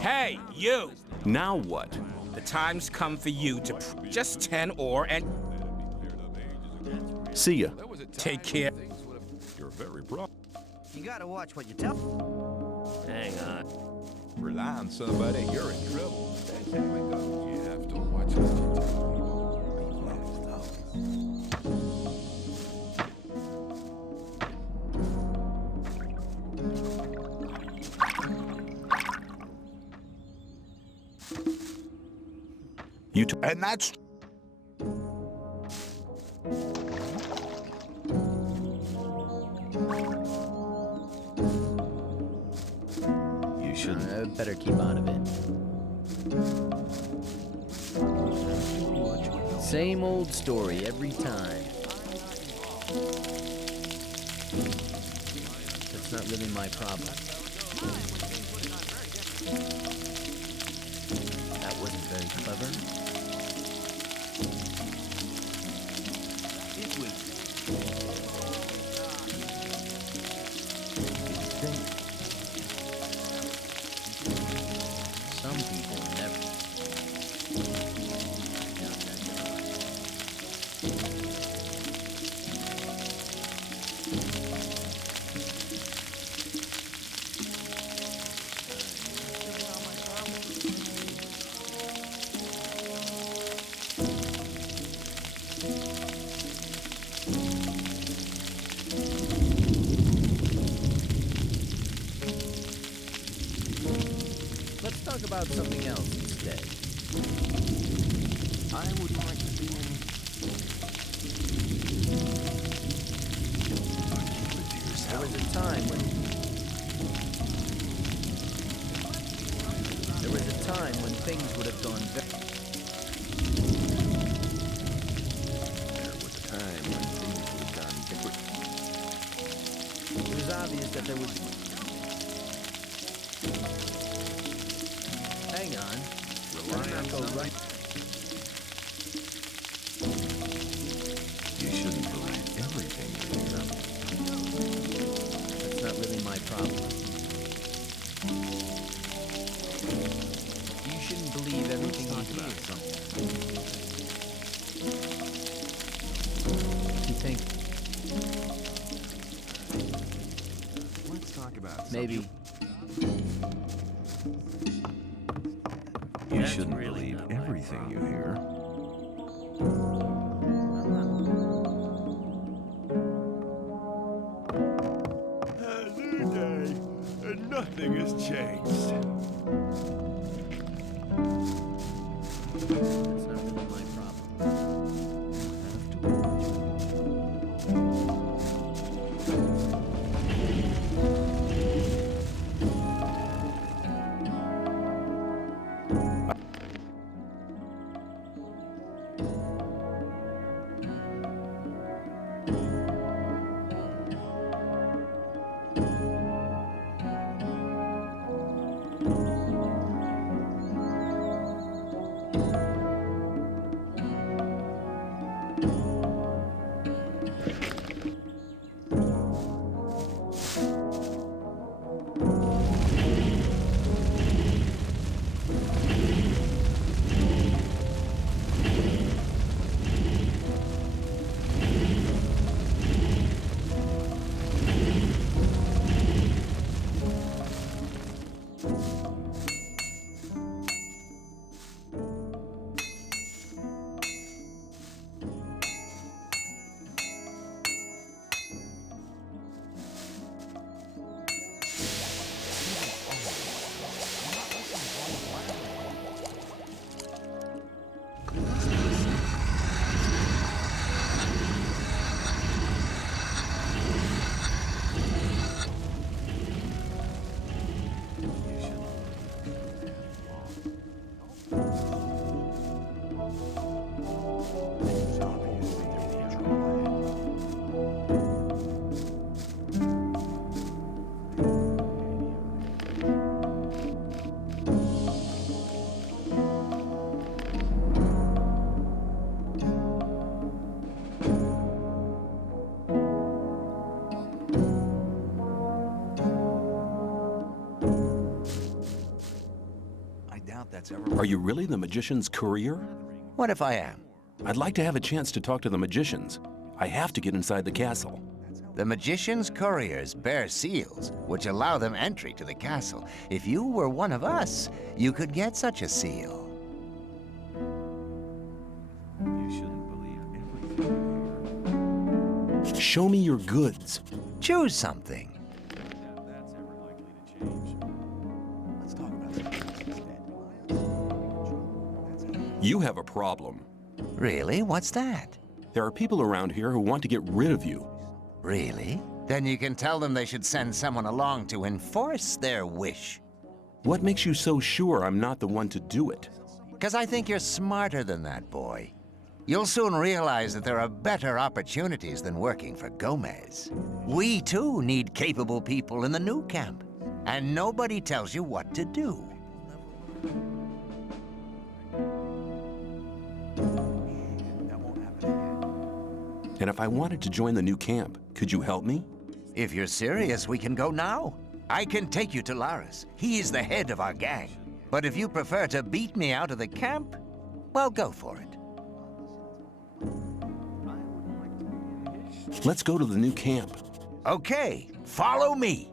Hey, you! Now what? The time's come for you to just 10 ore and... See ya. Take care. You're very broad. You gotta watch what you tell. Hang on. Rely on somebody, you're in trouble. That's how it goes. You have to watch what you tell You t- And that's... shouldn't. Better keep out of it. Same old story every time. That's not really my problem. That wasn't very clever. Some people never. Let's talk about something else instead. I would like to be in. Keep it to yourself. There was a time when things would have gone better. There was a time when things would have gone different. It was obvious that there would be. Hang on. Let's not go right. You shouldn't believe everything you hear. That's not really my problem. You shouldn't believe everything you hear. You think Let's talk about maybe You shouldn't believe everything you hear. New day, and nothing has changed. that's not really my problem. Are you really the magician's courier? What if I am? I'd like to have a chance to talk to the magicians. I have to get inside the castle. The magician's couriers bear seals, which allow them entry to the castle. If you were one of us, you could get such a seal. You shouldn't believe everything you hear. Show me your goods. Choose something. That's ever likely to change. Let's talk about something else instead. You have a problem. Really? What's that? There are people around here who want to get rid of you. Really? Then you can tell them they should send someone along to enforce their wish. What makes you so sure I'm not the one to do it? Because I think you're smarter than that, boy. You'll soon realize that there are better opportunities than working for Gomez. We, too, need capable people in the new camp. And nobody tells you what to do. And if I wanted to join the new camp, could you help me? If you're serious, we can go now. I can take you to Laris. He is the head of our gang. But if you prefer to beat me out of the camp, well, go for it. Let's go to the new camp. Okay, follow me.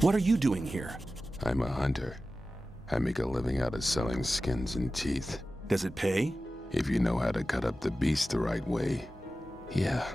What are you doing here? I'm a hunter. I make a living out of selling skins and teeth. Does it pay? If you know how to cut up the beast the right way, yeah.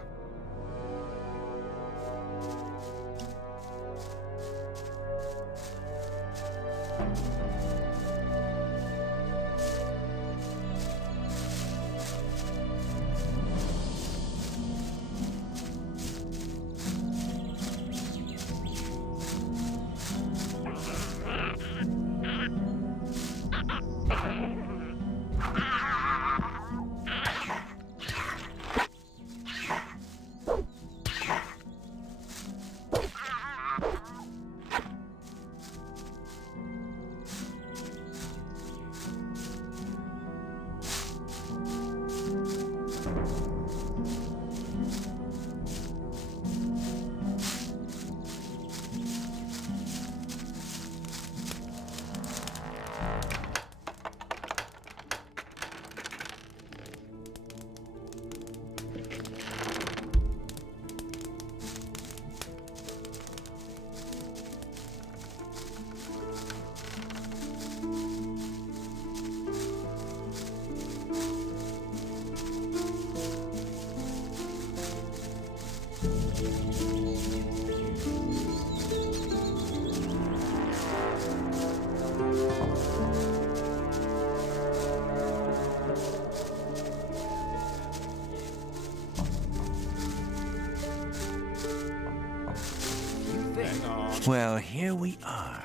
Well, here we are.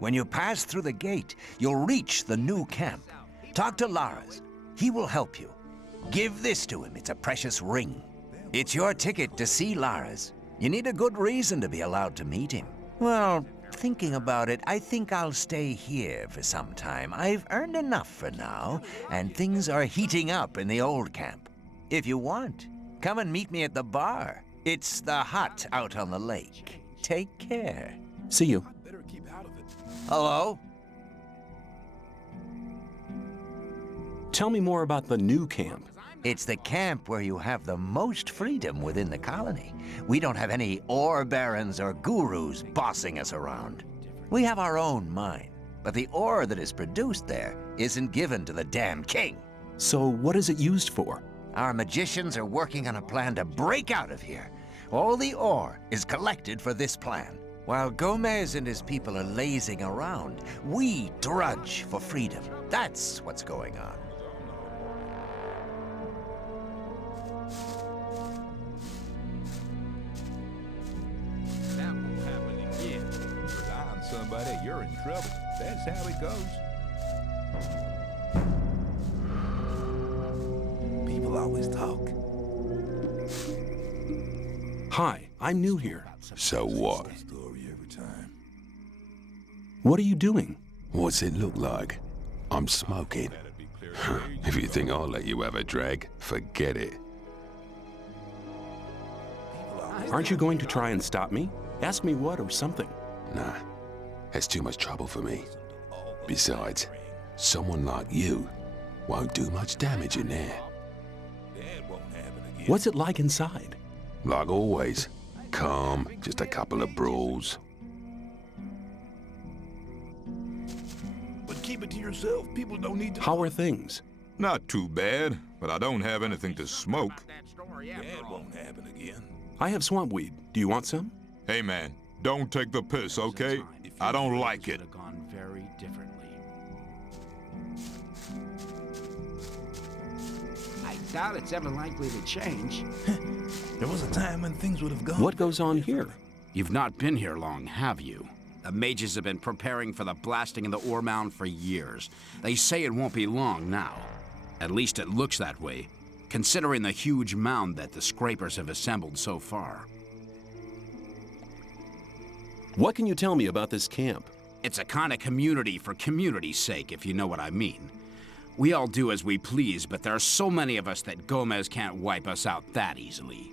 When you pass through the gate, you'll reach the new camp. Talk to Lars. He will help you. Give this to him. It's a precious ring. It's your ticket to see Lars. You need a good reason to be allowed to meet him. Well, thinking about it, I think I'll stay here for some time. I've earned enough for now, and things are heating up in the old camp. If you want, come and meet me at the bar. It's the hut out on the lake. Take care. See you. Hello? Tell me more about the new camp. It's the camp where you have the most freedom within the colony. We don't have any ore barons or gurus bossing us around. We have our own mine, but the ore that is produced there isn't given to the damn king. So what is it used for? Our magicians are working on a plan to break out of here. All the ore is collected for this plan. While Gomez and his people are lazing around, we drudge for freedom. That's what's going on. That won't happen again. Rely on somebody, you're in trouble. That's how it goes. People always talk. Hi, I'm new here. So what? Story every time. What are you doing? What's it look like? I'm smoking. If you think I'll let you have a drag, forget it. Aren't you going to try and stop me? Ask me what or something. Nah, that's too much trouble for me. Besides, someone like you won't do much damage in there. That won't happen again. What's it like inside? Like always, calm, just a couple of brawls. But keep it to yourself. People don't need to. How are things? Not too bad, but I don't have anything to smoke. That story after That all. won't happen again. I have swamp weed. Do you want some? Hey man, don't take the piss, okay? I don't like it. Have gone very differently. I doubt it's ever likely to change. There was a time when things would have gone. What goes on here? You've not been here long, have you? The mages have been preparing for the blasting of the ore mound for years. They say it won't be long now. At least it looks that way, considering the huge mound that the scrapers have assembled so far. What can you tell me about this camp? It's a kind of community for community's sake, if you know what I mean. We all do as we please, but there are so many of us that Gomez can't wipe us out that easily.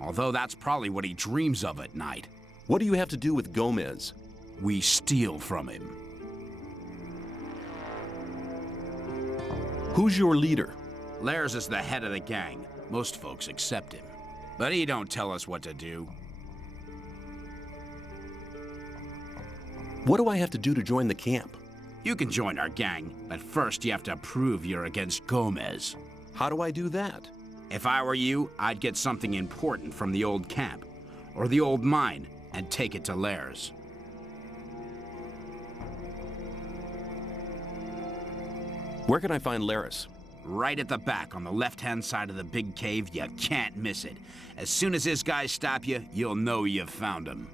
Although that's probably what he dreams of at night. What do you have to do with Gomez? We steal from him. Who's your leader? Lars is the head of the gang. Most folks accept him. But he don't tell us what to do. What do I have to do to join the camp? You can join our gang, but first you have to prove you're against Gomez. How do I do that? If I were you, I'd get something important from the old camp, or the old mine, and take it to Lars. Where can I find Laris? Right at the back on the left-hand side of the big cave, you can't miss it. As soon as his guys stop you, you'll know you've found him.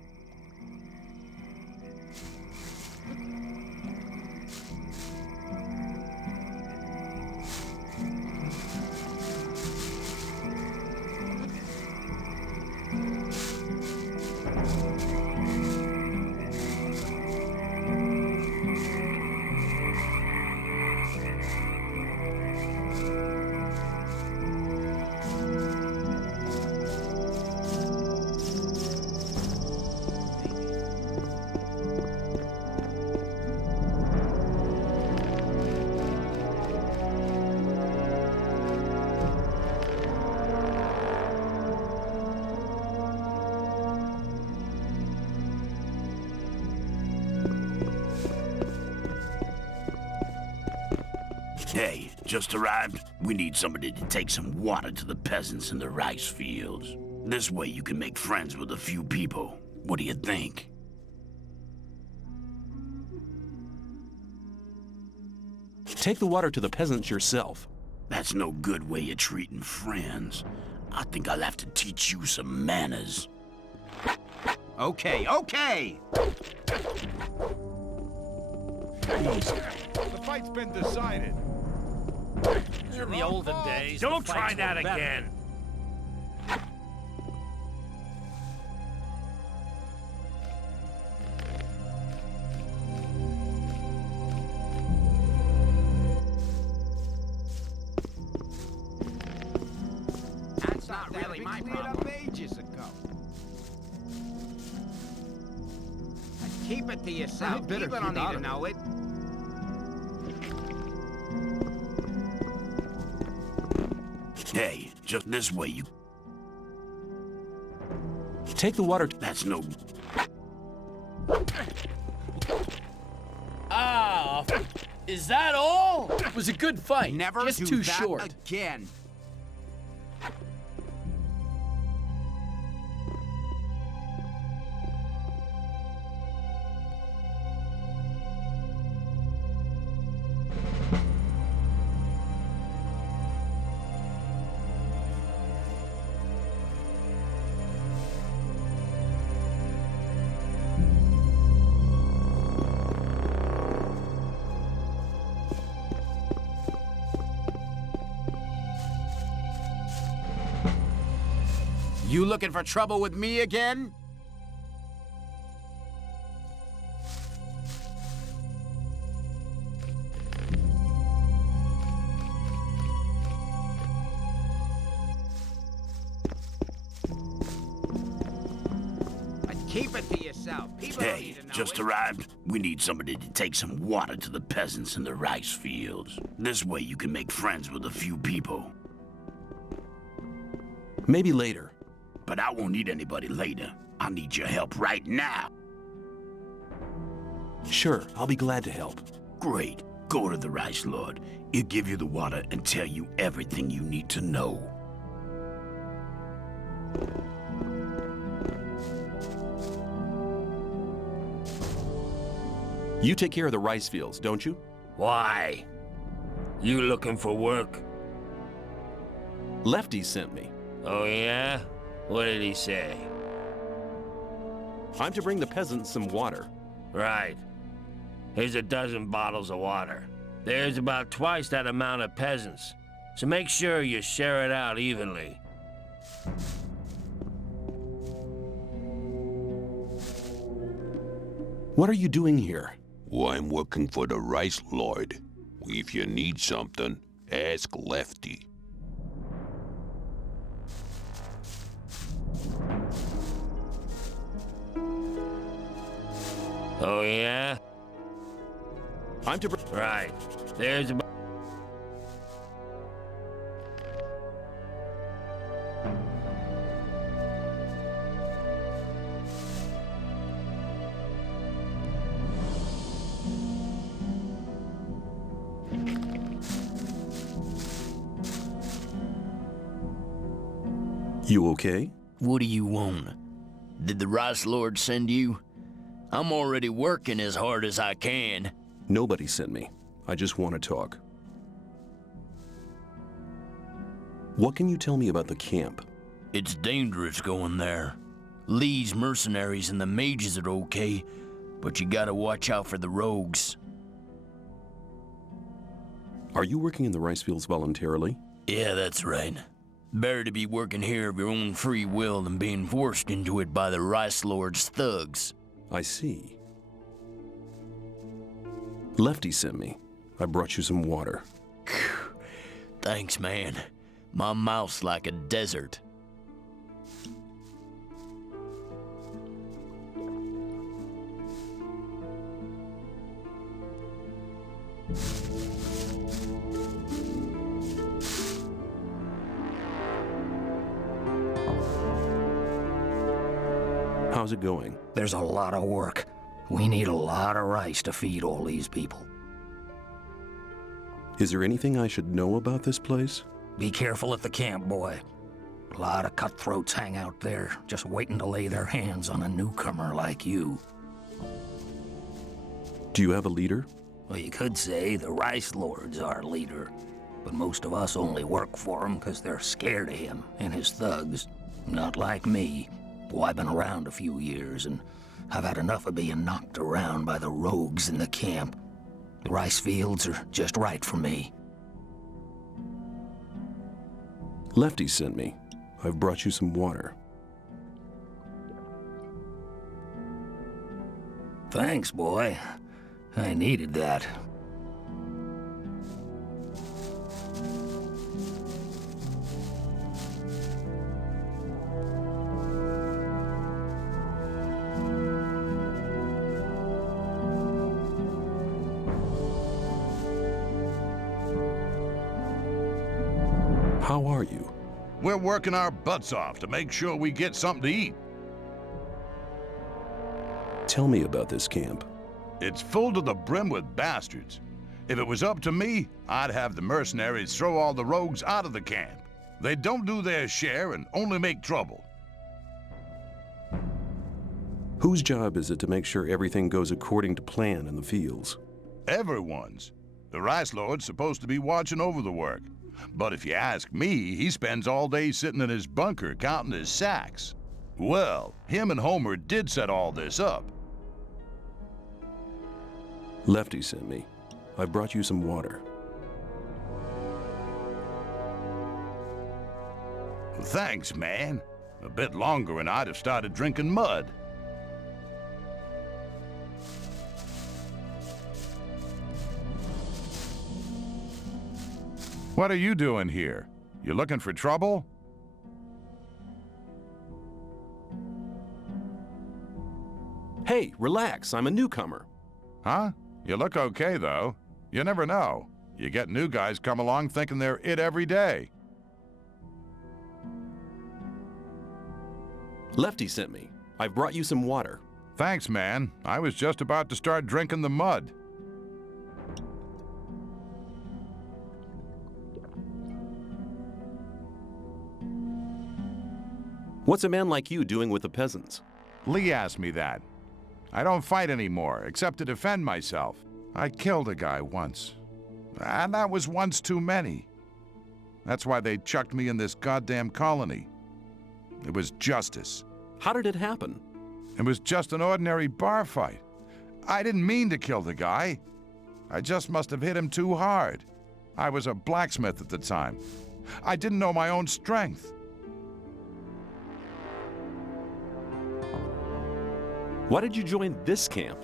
Hey, just arrived? We need somebody to take some water to the peasants in the rice fields. This way you can make friends with a few people. What do you think? Take the water to the peasants yourself. That's no good way of treating friends. I think I'll have to teach you some manners. Okay, okay! The fight's been decided. In the olden days, Don't the try fights that were better. again. That's not really my problem. Ages ago. Keep it to yourself. better People keep don't need out to of it. know it. Hey, just this way, you... Take the water. That's no... Ah, is that all? It was a good fight. Never just do too that short. again. You looking for trouble with me again? Keep it to yourself. People don't Hey, need to know just it. arrived. We need somebody to take some water to the peasants in the rice fields. This way you can make friends with a few people. Maybe later. But I won't need anybody later. I need your help right now. Sure, I'll be glad to help. Great. Go to the Rice Lord. He'll give you the water and tell you everything you need to know. You take care of the rice fields, don't you? Why? You looking for work? Lefty sent me. Oh, yeah? What did he say? I'm to bring the peasants some water. Right. Here's a dozen bottles of water. There's about twice that amount of peasants, so make sure you share it out evenly. What are you doing here? Well, I'm working for the Rice Lord. If you need something, ask Lefty. Oh, yeah? I'm to Right. There's about... You okay? What do you want? Did the Rice Lord send you? I'm already working as hard as I can. Nobody sent me. I just want to talk. What can you tell me about the camp? It's dangerous going there. Lee's mercenaries and the mages are okay, but you gotta watch out for the rogues. Are you working in the rice fields voluntarily? Yeah, that's right. Better to be working here of your own free will than being forced into it by the Rice Lord's thugs. I see. Lefty sent me. I brought you some water. Thanks, man. My mouth's like a desert. How's it going? There's a lot of work. We need a lot of rice to feed all these people. Is there anything I should know about this place? Be careful at the camp, boy. A lot of cutthroats hang out there, just waiting to lay their hands on a newcomer like you. Do you have a leader? Well, you could say the Rice Lord's our leader, but most of us only work for him because they're scared of him and his thugs. Not like me. Well, I've been around a few years, and I've had enough of being knocked around by the rogues in the camp. The rice fields are just right for me. Lefty sent me. I've brought you some water. Thanks, boy. I needed that. How are you? We're working our butts off to make sure we get something to eat. Tell me about this camp. It's full to the brim with bastards. If it was up to me, I'd have the mercenaries throw all the rogues out of the camp. They don't do their share and only make trouble. Whose job is it to make sure everything goes according to plan in the fields? Everyone's. The Rice Lord's supposed to be watching over the work. But if you ask me, he spends all day sitting in his bunker counting his sacks. Well, him and Homer did set all this up. Lefty sent me. I brought you some water. Thanks, man. A bit longer and I'd have started drinking mud. What are you doing here? You looking for trouble? Hey, relax. I'm a newcomer. Huh? You look okay, though. You never know. You get new guys come along thinking they're it every day. Lefty sent me. I've brought you some water. Thanks, man. I was just about to start drinking the mud. What's a man like you doing with the peasants? Lee asked me that. I don't fight anymore, except to defend myself. I killed a guy once. And that was once too many. That's why they chucked me in this goddamn colony. It was justice. How did it happen? It was just an ordinary bar fight. I didn't mean to kill the guy. I just must have hit him too hard. I was a blacksmith at the time. I didn't know my own strength. Why did you join this camp?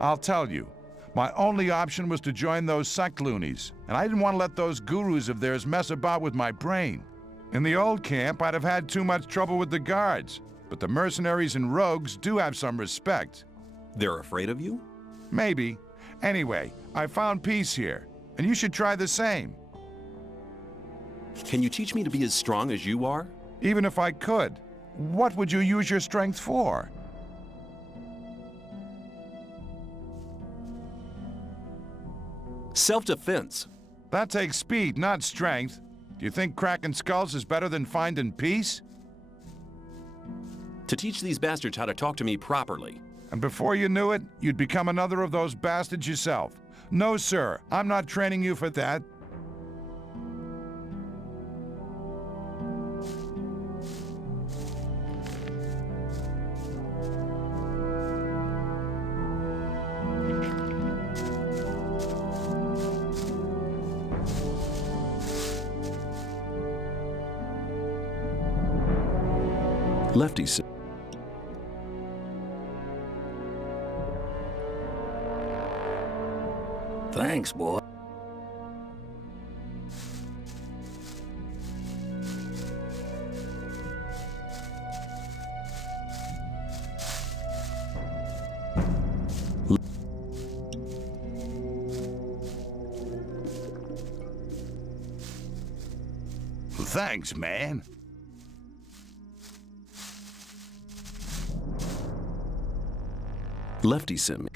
I'll tell you. My only option was to join those sect loonies, and I didn't want to let those gurus of theirs mess about with my brain. In the old camp, I'd have had too much trouble with the guards, but the mercenaries and rogues do have some respect. They're afraid of you? Maybe. Anyway, I found peace here, and you should try the same. Can you teach me to be as strong as you are? Even if I could, what would you use your strength for? Self-defense. That takes speed, not strength. Do you think cracking skulls is better than finding peace? To teach these bastards how to talk to me properly. And before you knew it, you'd become another of those bastards yourself. No, sir, I'm not training you for that. Lefty said. Thanks, boy. Thanks, man. Lefty sent me.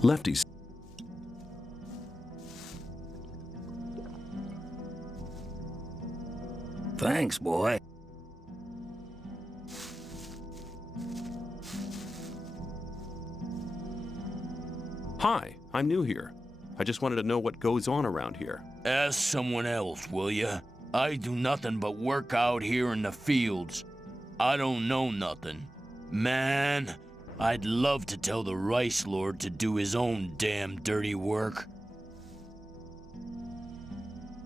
Lefty. Thanks, boy. Hi, I'm new here. I just wanted to know what goes on around here. Ask someone else, will ya? I do nothing but work out here in the fields. I don't know nothing. Man, I'd love to tell the Rice Lord to do his own damn dirty work.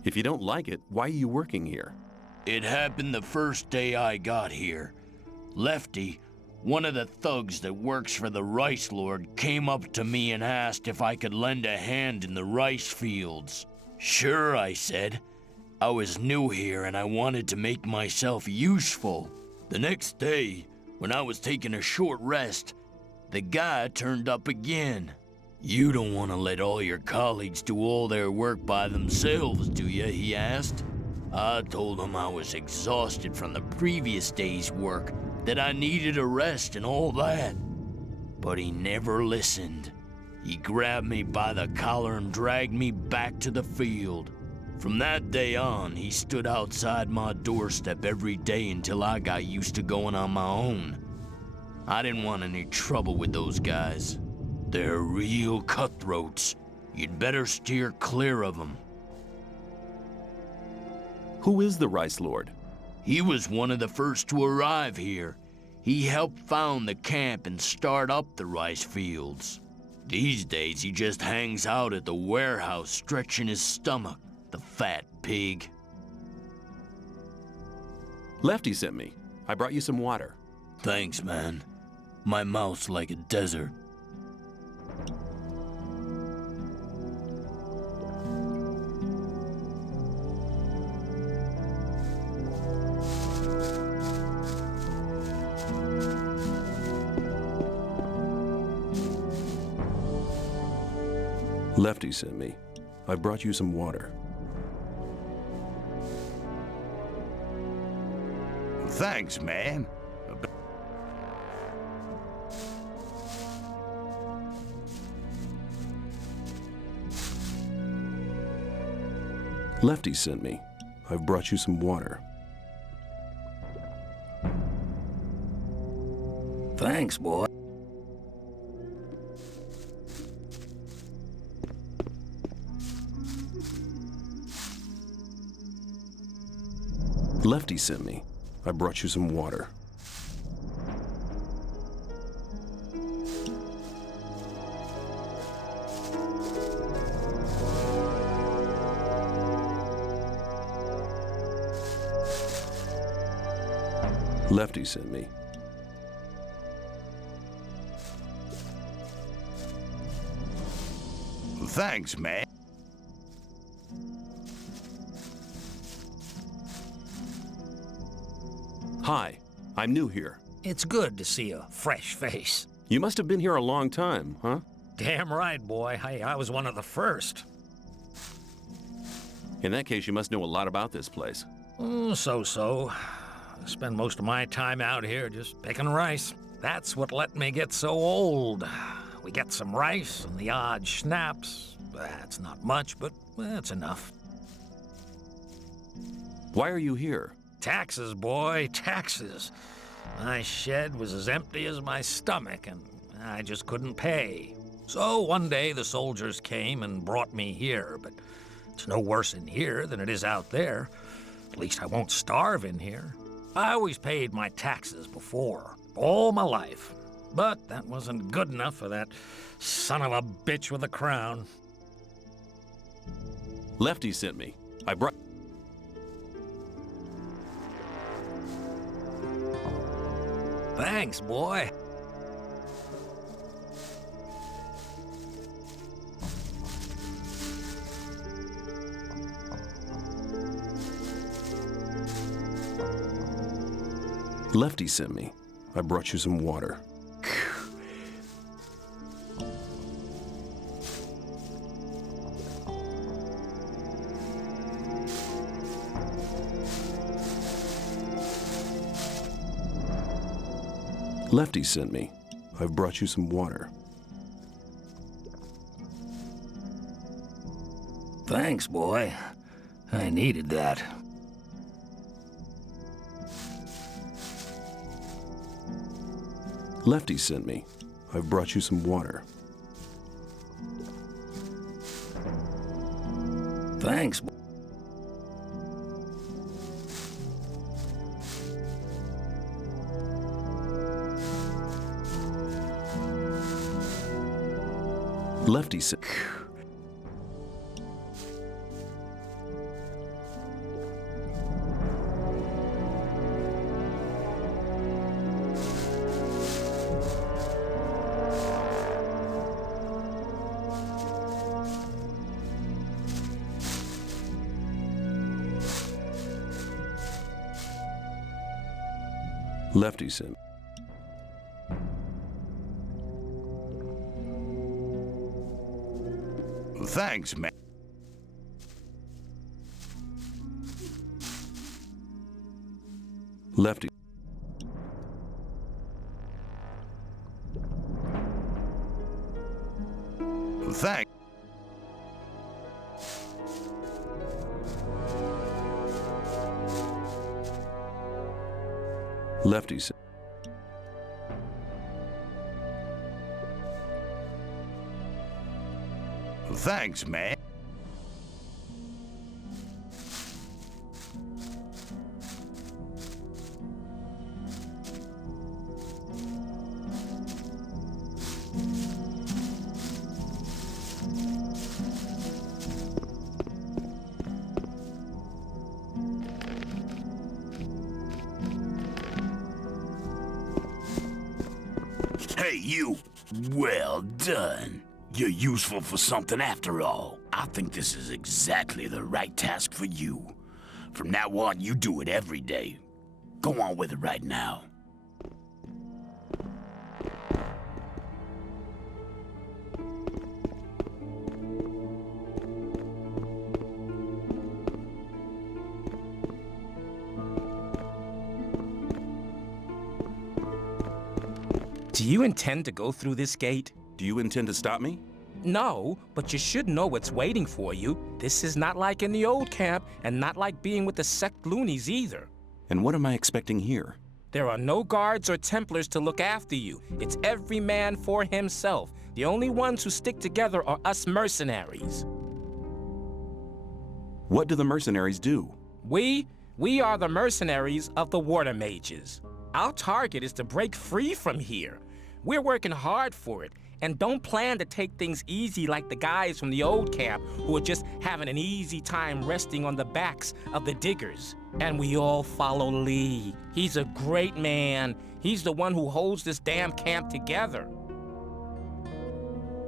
If you don't like it, why are you working here? It happened the first day I got here. Lefty, one of the thugs that works for the Rice Lord, came up to me and asked if I could lend a hand in the rice fields. Sure, I said. I was new here and I wanted to make myself useful. The next day, when I was taking a short rest, the guy turned up again. You don't want to let all your colleagues do all their work by themselves, do you? He asked. I told him I was exhausted from the previous day's work, that I needed a rest and all that. But he never listened. He grabbed me by the collar and dragged me back to the field. From that day on, he stood outside my doorstep every day until I got used to going on my own. I didn't want any trouble with those guys. They're real cutthroats. You'd better steer clear of them. Who is the Rice Lord? He was one of the first to arrive here. He helped found the camp and start up the rice fields. These days, he just hangs out at the warehouse stretching his stomach, the fat pig. Lefty sent me. I brought you some water. Thanks, man. My mouth's like a desert. Lefty sent me. I brought you some water. Thanks, man. Lefty sent me. I've brought you some water. Thanks, boy. Lefty sent me. I brought you some water. Lefty sent me. Thanks, man. Hi, I'm new here. It's good to see a fresh face. You must have been here a long time, huh? Damn right, boy. I was one of the first. In that case, you must know a lot about this place. So-so. I spend most of my time out here just picking rice. That's what let me get so old. We get some rice and the odd schnapps. That's not much, but that's enough. Why are you here? Taxes, boy, taxes. My shed was as empty as my stomach, and I just couldn't pay. So one day the soldiers came and brought me here, but it's no worse in here than it is out there. At least I won't starve in here. I always paid my taxes before, all my life. But that wasn't good enough for that son of a bitch with a crown. Lefty sent me. I brought... Thanks, boy. Lefty sent me. I brought you some water. Lefty sent me. I've brought you some water. Thanks, boy. I needed that. Lefty sent me. I've brought you some water. Thanks. Lefty sent... Lefty sent... Thanks, man. Lefty... Thanks. Lefty sent... Thanks, man. Hey, you! Well done. You're useful for something after all. I think this is exactly the right task for you. From now on, you do it every day. Go on with it right now. Do you intend to go through this gate? Do you intend to stop me? No, but you should know what's waiting for you. This is not like in the old camp, and not like being with the sect loonies either. And what am I expecting here? There are no guards or Templars to look after you. It's every man for himself. The only ones who stick together are us mercenaries. What do the mercenaries do? We are the mercenaries of the water mages. Our target is to break free from here. We're working hard for it, and don't plan to take things easy like the guys from the old camp who are just having an easy time resting on the backs of the diggers. And we all follow Lee. He's a great man. He's the one who holds this damn camp together.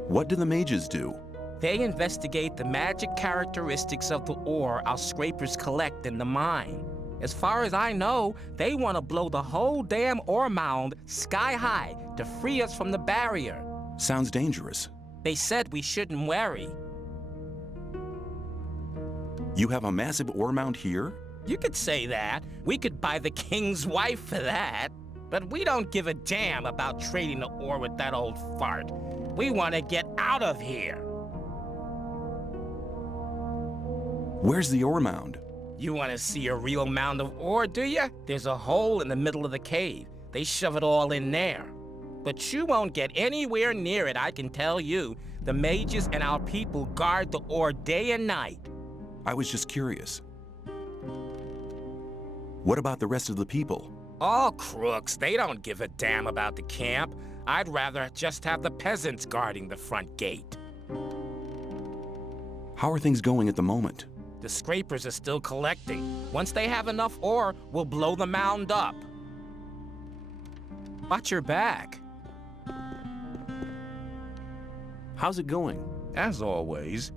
What do the mages do? They investigate the magic characteristics of the ore our scrapers collect in the mine. As far as I know, they want to blow the whole damn ore mound sky high to free us from the barrier. Sounds dangerous. They said we shouldn't worry. You have a massive ore mound here? You could say that. We could buy the king's wife for that. But we don't give a damn about trading the ore with that old fart. We want to get out of here. Where's the ore mound? You want to see a real mound of ore, do you? There's a hole in the middle of the cave. They shove it all in there. But you won't get anywhere near it, I can tell you. The mages and our people guard the ore day and night. I was just curious. What about the rest of the people? All crooks. They don't give a damn about the camp. I'd rather just have the peasants guarding the front gate. How are things going at the moment? The scrapers are still collecting. Once they have enough ore, we'll blow the mound up. Watch your back. How's it going? As always,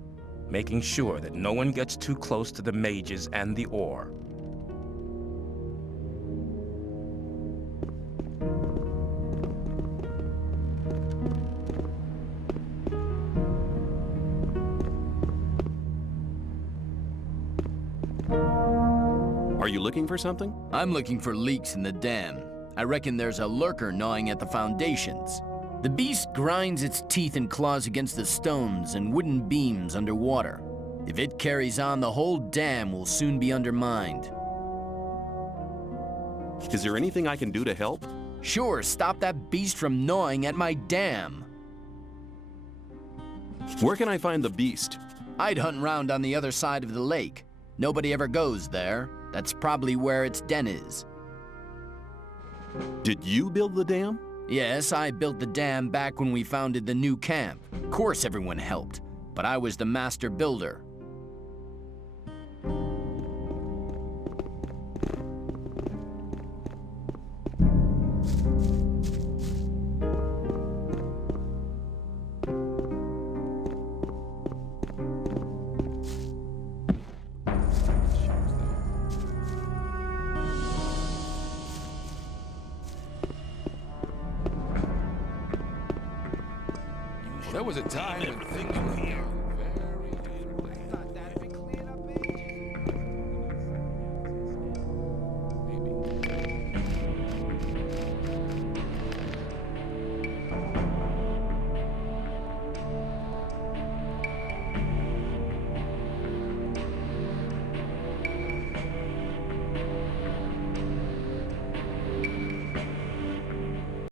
making sure that no one gets too close to the mages and the ore. Are you looking for something? I'm looking for leaks in the dam. I reckon there's a lurker gnawing at the foundations. The beast grinds its teeth and claws against the stones and wooden beams underwater. If it carries on, the whole dam will soon be undermined. Is there anything I can do to help? Sure, stop that beast from gnawing at my dam. Where can I find the beast? I'd hunt round on the other side of the lake. Nobody ever goes there. That's probably where its den is. Did you build the dam? Yes, I built the dam back when we founded the new camp. Of course everyone helped, but I was the master builder. There was a time when things were